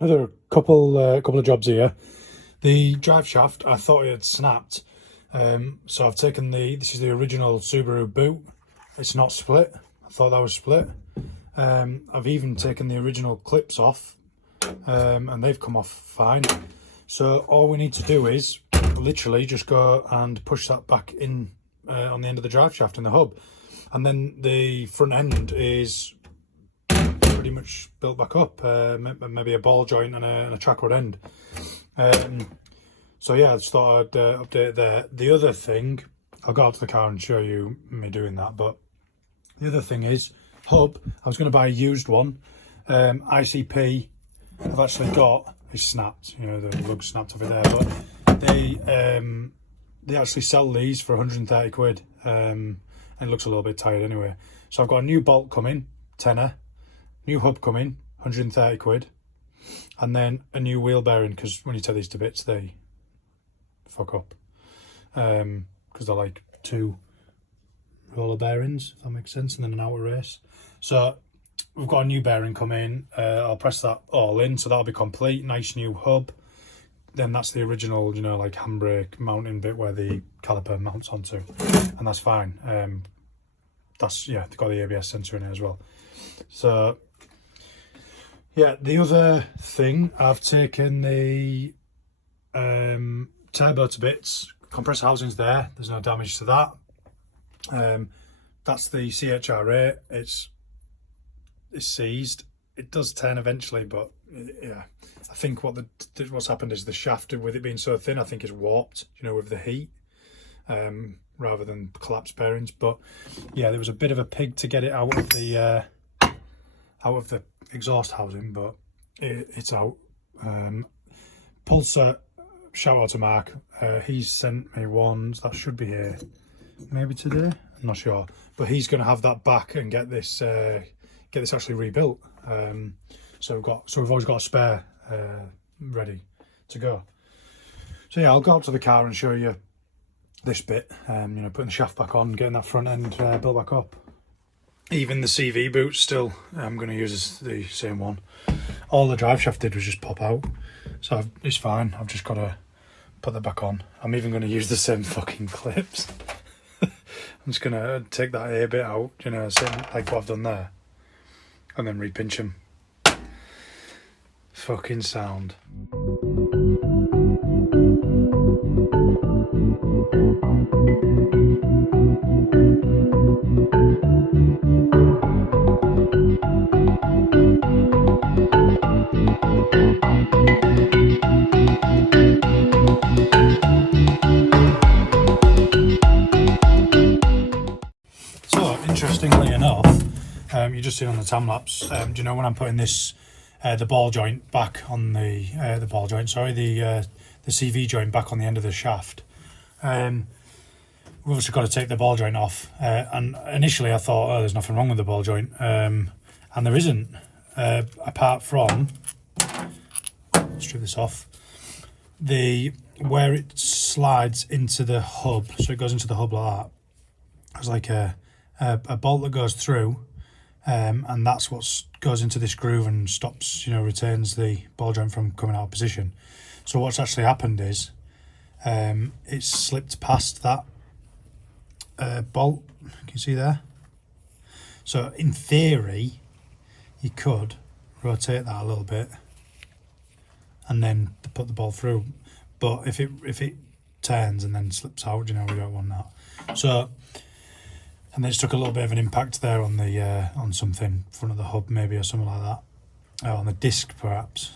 Another couple of jobs here. The drive shaft, I thought it had snapped, so I've taken this is the original Subaru boot. It's not split. I thought that was split. I've even taken the original clips off, and they've come off fine. So all we need to do is literally just go and push that back in on the end of the drive shaft in the hub, and then the front end is pretty much built back up. Maybe a ball joint and a track rod end. So yeah, I just thought I'd update there. The other thing, I'll go out to the car and show you me doing that, but the other thing is hub. I was going to buy a used one. ICP I've actually got is snapped, you know, the lug snapped over there, but they actually sell these for 130 quid, and it looks a little bit tired anyway. So I've got a new bolt coming, tenner, new hub coming, 130 quid, and then a new wheel bearing, because when you take these to bits they fuck up, because they're like 2 roller bearings, if that makes sense, and then an outer race. So we've got a new bearing coming. I'll press that all in, so that'll be complete. Nice new hub. Then that's the original, you know, like handbrake mounting bit where the caliper mounts onto, and that's fine. That's, yeah, they've got the ABS sensor in it as well. So yeah, the other thing, I've taken the turbo to bits. Compressor housing's there, there's no damage to that. That's the CHR8. It's seized. It does turn eventually, but yeah, I think what's happened is the shaft, with it being so thin, I think is warped, you know, with the heat, rather than collapsed bearings. But yeah, there was a bit of a pig to get it out of the exhaust housing, but it's out. Pulsar, shout out to Mark. He's sent me ones that should be here maybe today, I'm not sure, but he's going to have that back and get this actually rebuilt. So we've always got a spare ready to go. So yeah, I'll go up to the car and show you this bit, you know, putting the shaft back on, getting that front end built back up. Even the CV boot still, I'm going to use the same one. All the drive shaft did was just pop out, so it's fine. I've just got to put that back on. I'm even going to use the same fucking clips. I'm just going to take that A bit out, you know, same like what I've done there, and then repinch them. Fucking sound. Interestingly enough, you just seen on the time lapse. Do you know when I'm putting this, the ball joint back on the CV joint back on the end of the shaft? We've obviously got to take the ball joint off. And initially I thought, oh, there's nothing wrong with the ball joint, and there isn't, apart from, strip this off, where it slides into the hub. So it goes into the hub like that. There's like a bolt that goes through, and that's what goes into this groove and stops, you know, retains the ball joint from coming out of position. So what's actually happened is it's slipped past that bolt. Can you see there? So in theory you could rotate that a little bit and then put the ball through, but if it turns and then slips out, you know, we don't want that. So, and they just took a little bit of an impact there on the on something, front of the hub maybe, or something like that, on the disc perhaps.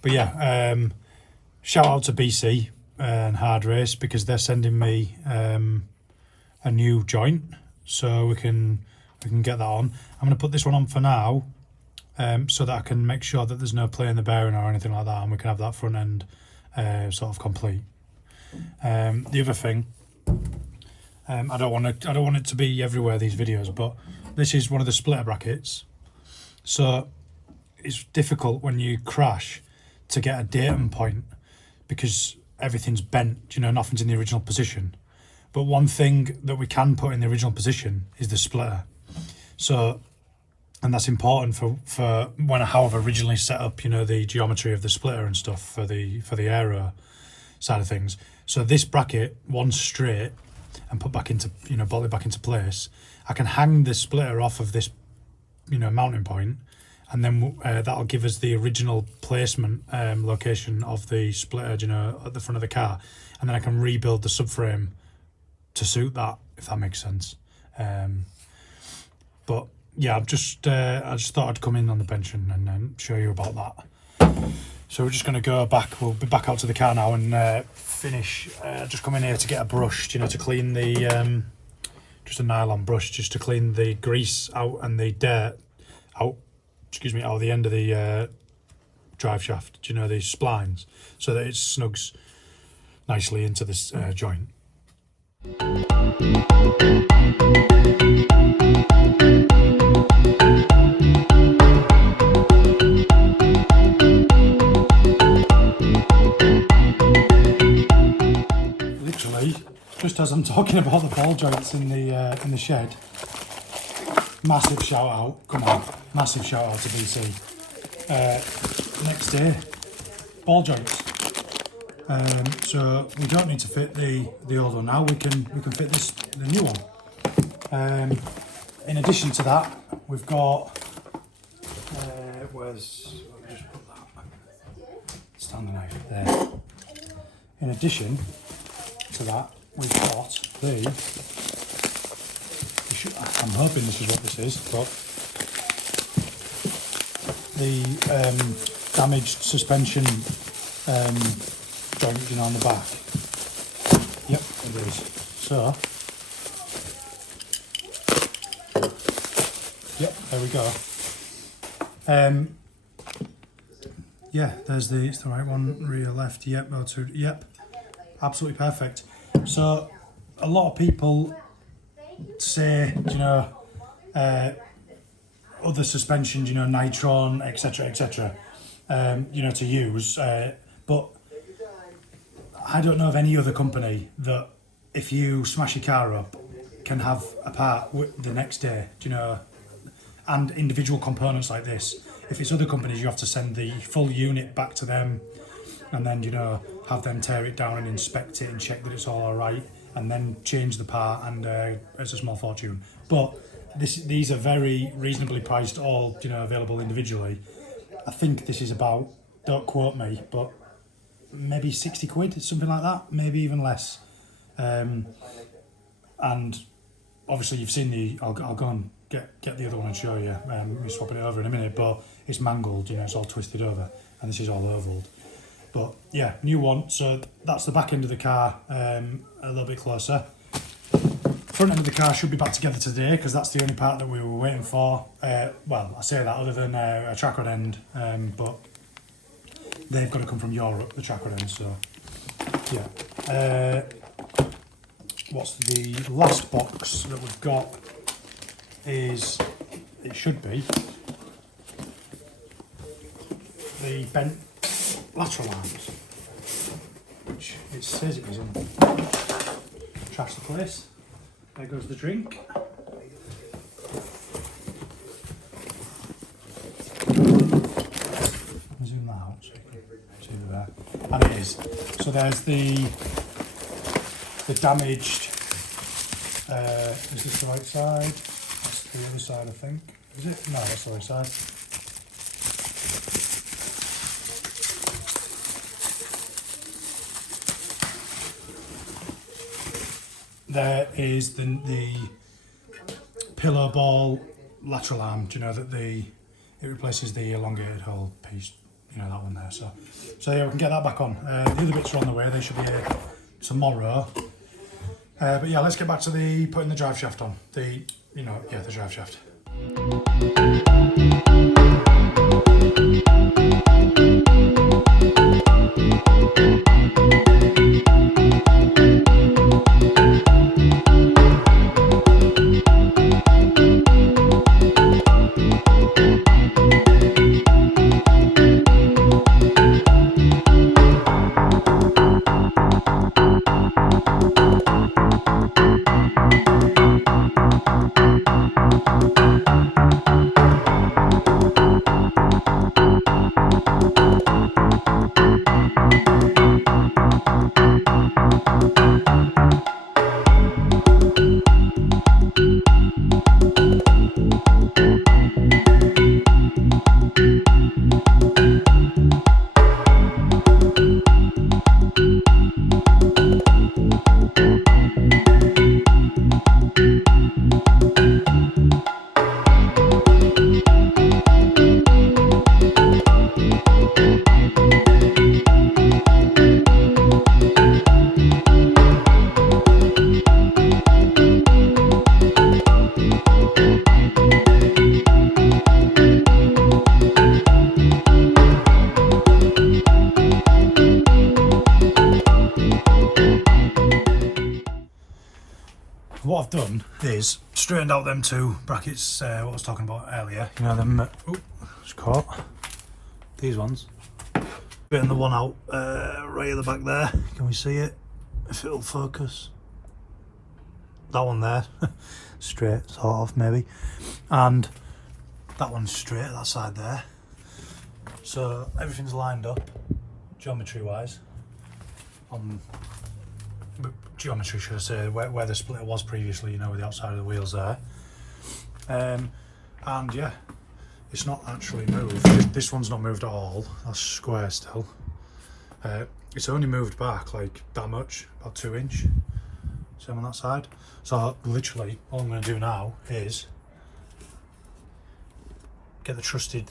But yeah, shout out to BC and Hard Race, because they're sending me a new joint, so we can get that on. I'm going to put this one on for now, so that I can make sure that there's no play in the bearing or anything like that, and we can have that front end sort of complete. The other thing, I don't want it to be everywhere, these videos, but this is one of the splitter brackets, so it's difficult when you crash to get a datum point because everything's bent, you know, nothing's in the original position. But one thing that we can put in the original position is the splitter. So and that's important for how I've originally set up, the geometry of the splitter and stuff for the aero side of things. So this bracket, once straight and put back into, bolted back into place, I can hang the splitter off of this, mounting point, and then that'll give us the original placement location of the splitter, at the front of the car, and then I can rebuild the subframe to suit that, if that makes sense. But yeah, I just thought I'd come in on the bench and show you about that. So we're just going to go back. We'll be back out to the car now and finish. Just come in here to get a brush, to clean the just a nylon brush, just to clean the grease out and the dirt out. Excuse me, out of the end of the drive shaft. The splines, so that it snugs nicely into this joint. Literally, just as I'm talking about the ball joints in the shed, massive shout out! Come on, massive shout out to BC. Next day, ball joints. So we don't need to fit the old one now. We can fit the new one. In addition to that, we've got just put that stand the knife there. In addition to that, we've got I'm hoping this is what this is, but the damaged suspension joint, on the back. Yep, it is. So, yep, there we go. Yeah, it's the right one, rear left, yep, motor, yep, absolutely perfect. So, a lot of people say, other suspensions, nitron, etc., to use, but I don't know of any other company that, if you smash your car up, can have a part the next day, and individual components like this. If it's other companies, you have to send the full unit back to them, and then, have them tear it down and inspect it and check that it's all right, and then change the part, and it's a small fortune. But these are very reasonably priced, all, available individually. I think this is about, don't quote me, but maybe 60 quid, something like that, maybe even less. And obviously you've seen I'll go and get the other one and show you. We're swapping it over in a minute, but it's mangled, it's all twisted over, and this is all ovaled. But yeah, new one. So that's the back end of the car, a little bit closer. Front end of the car should be back together today, because that's the only part that we were waiting for. Well, I say that other than a track rod end, but they've got to come from Europe, the track rod end, so yeah. What's the last box that we've got is, it should be, the bent lateral arms, which it says it was in. Trash the place. There goes the drink. Zoom that out so you can see there. And it is. So there's the damaged. Is this the right side? That's the other side, I think. Is it? No, that's the right side. There is the pillow ball lateral arm. Do you know that it replaces the elongated hole piece? That one there. So yeah, we can get that back on. The other bits are on the way. They should be here tomorrow. But yeah, let's get back to putting the drive shaft on. The drive shaft. done is straightened out them two brackets, what I was talking about earlier. You know them, it's caught. These ones. Bitten the one out right at the back there. Can we see it? If it'll focus. That one there, straight, sort of, maybe. And that one's straight, that side there. So everything's lined up, geometry-wise. Geometry, should I say, where the splitter was previously, you know, with the outside of the wheels there. And yeah, it's not actually moved. This one's not moved at all. That's square still. It's only moved back like that much, about 2 inch. Same on that side. So literally, all I'm going to do now is get the trusted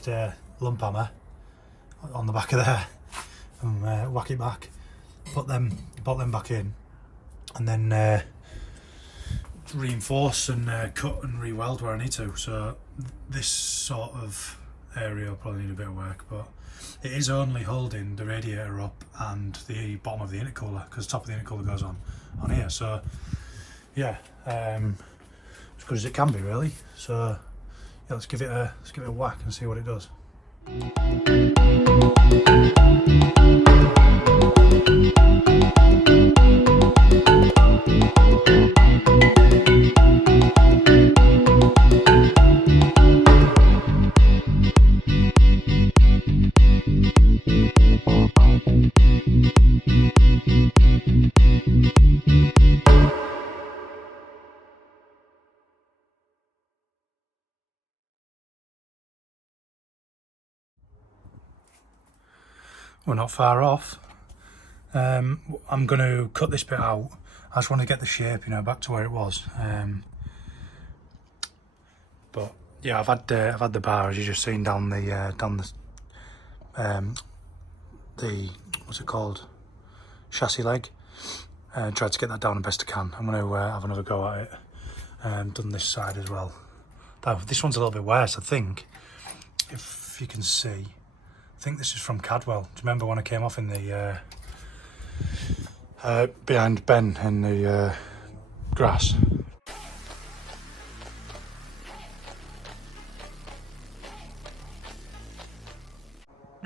lump hammer on the back of there and whack it back. Put them back in, and then reinforce and cut and re-weld where I need to. So this sort of area will probably need a bit of work, but it is only holding the radiator up and the bottom of the intercooler, because the top of the intercooler goes on here. So yeah, as good as it can be, really. So yeah, let's give it a whack and see what it does. We're not far off. I'm going to cut this bit out. I just want to get the shape, you know, back to where it was. But yeah, I've had the bar, as you just seen, down the what's it called, chassis leg. Tried to get that down the best I can. I'm going to have another go at it. Done this side as well. This one's a little bit worse, I think. If you can see. I think this is from Cadwell. Do you remember when I came off in the behind Ben in the grass?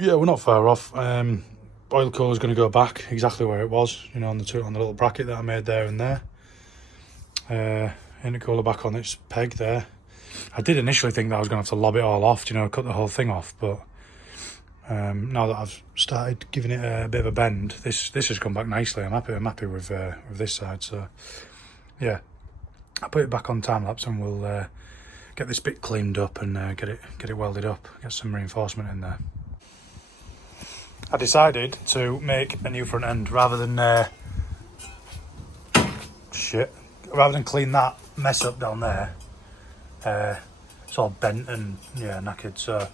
Yeah, we're not far off. Oil cooler is going to go back exactly where it was, you know, on the little bracket that I made there and there. Intercooler back on its peg there. I did initially think that I was going to have to lob it all off, you know, cut the whole thing off, but now that I've started giving it a bit of a bend, this has come back nicely. I'm happy with this side. So yeah, I'll put it back on time lapse and we'll get this bit cleaned up and get it welded up, get some reinforcement in there. I decided to make a new front end rather than clean that mess up down there. It's all bent and yeah, knackered, so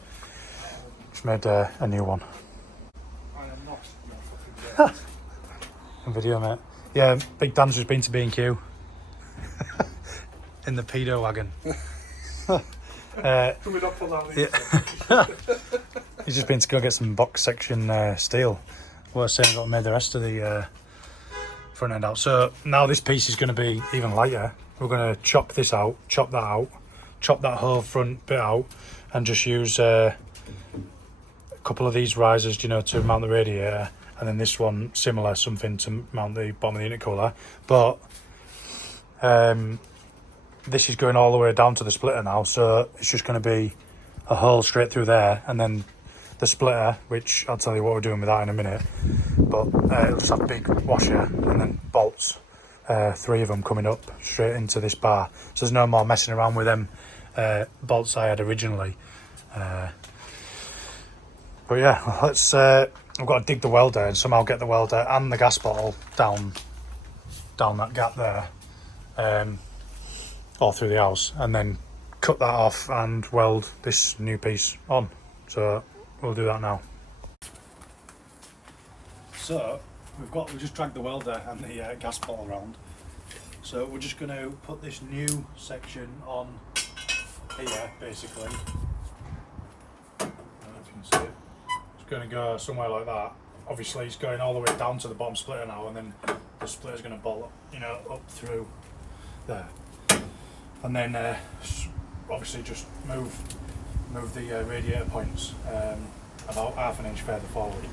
just made a new one. I am not Video, mate. Yeah, Big Dan's just been to B&Q in the pedo wagon. Can we not pull that in? Yeah. He's just been to go get some box section steel. Well, saying what made the rest of the front end out. So now this piece is going to be even lighter. We're going to chop this out, chop that out, chop that whole front bit out, and just use a couple of these risers, you know, to mount the radiator, and then this one similar, something to mount the bottom of the intercooler. But this is going all the way down to the splitter now, so it's just going to be a hole straight through there, and then the splitter, which I'll tell you what we're doing with that in a minute, but it'll just have a big washer and then bolts, 3 of them coming up straight into this bar, so there's no more messing around with them bolts I had originally. But yeah, let's I've got to dig the welder and somehow get the welder and the gas bottle down that gap there, all through the house, and then cut that off and weld this new piece on. So we'll do that now. So we've just dragged the welder and the gas bottle around. So we're just going to put this new section on here, basically. I don't know if you can see it. It's going to go somewhere like that. Obviously it's going all the way down to the bottom splitter now, and then the splitter's going to bolt, you know, up through there. and then obviously just move the radiator points about half an inch further forward.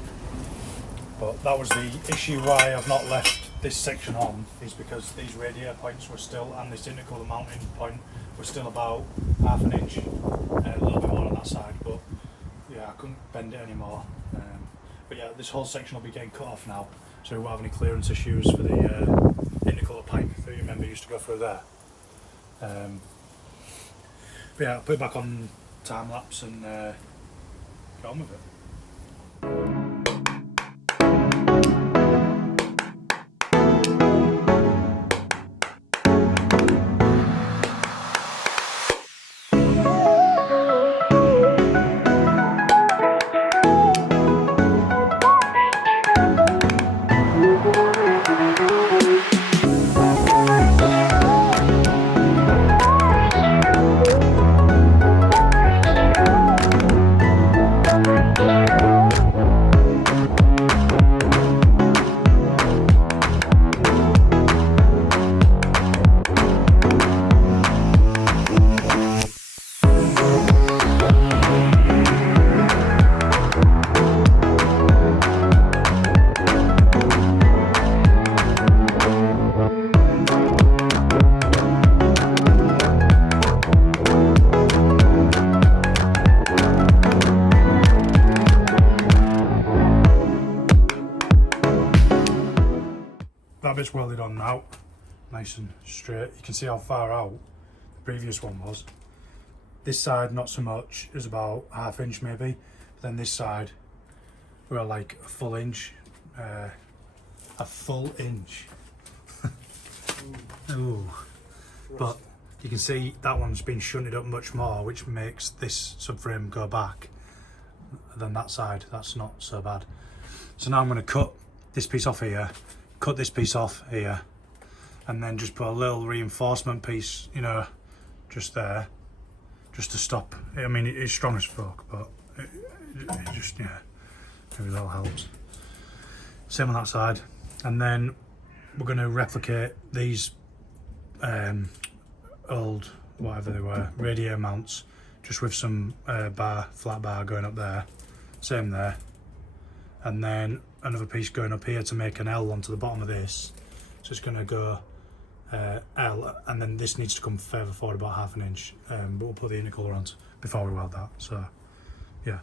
But that was the issue why I've not left this section on, is because these radiator points were still, and this intercooler mounting point was still about half an inch, a little bit more on that side, but yeah, I couldn't bend it anymore. But yeah, this whole section will be getting cut off now, so we won't have any clearance issues for the intercooler pipe that you remember used to go through there. But yeah, I'll put it back on time lapse and get on with it. That bit's welded on now, nice and straight. You can see how far out the previous one was. This side not so much, it was about half inch maybe, but then this side we were like a full inch. Ooh. But you can see that one's been shunted up much more, which makes this subframe go back than that side. That's not so bad. So now I'm going to cut this piece off here, cut this piece off here, and then just put a little reinforcement piece, you know, just there, just to stop. I mean, it's strong as fuck, but it just, yeah, maybe that helps. Same on that side, and then we're going to replicate these old, whatever they were, radiator mounts, just with some flat bar going up there, same there, and then another piece going up here to make an L onto the bottom of this. So it's going to go L, and then this needs to come further forward about half an inch, but we'll put the intercooler on before we weld that, so yeah.